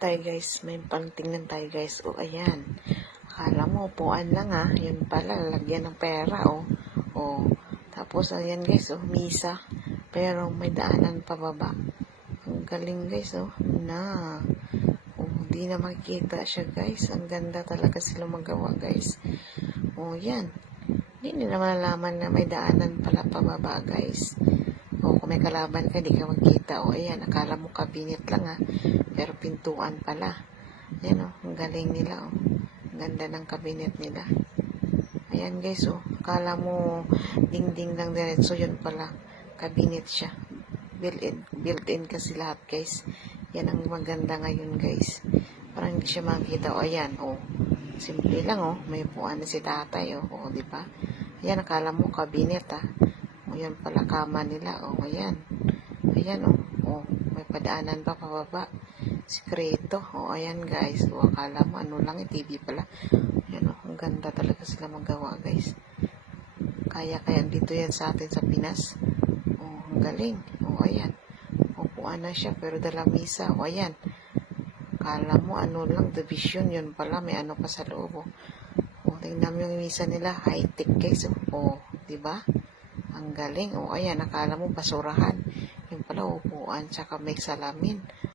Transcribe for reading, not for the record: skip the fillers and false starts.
tayo guys, may pangtingnan tayo guys. O ayan, akala mo upuan lang yun pala lalagyan ng pera tapos ayan guys, misa, pero may daanan pababa. Ang galing guys, di na makikita siya guys. Ang ganda talaga sila magawa guys. Yan, hindi nila malalaman na may daanan pala pababa guys. Kung may kalaban ka, di ka magkita. Ayan, akala mo kabinet lang pero pintuan pala. Ayan ang galing nila Ang ganda ng kabinet nila. Ayan guys, akala mo dingding lang diretso, yun pala kabinet siya. Built-in kasi lahat guys. Yan ang maganda ngayon guys. Parang hindi siya makita. Ayan, simple lang may upuan na si tatay di ba? Ayan, akala mo kabinet yan pala kama nila. Ayan. Ayan may padaanan pa pababa. Sikreto. Ayan guys. Akala mo ano lang, TV pala. Ayan ang ganda talaga sila magawa guys. Kaya dito yan sa atin sa Pinas. Ang galing. Ayan. Upuan na siya pero dala misa. Ayan. Akala mo ano lang, division, yun pala may ano pa sa loob. Tingnan mo yung misa nila, high-tech guys. Diba? Ang galing. Ayan, akala mo basurahan. Yung pala upuan, tsaka may salamin.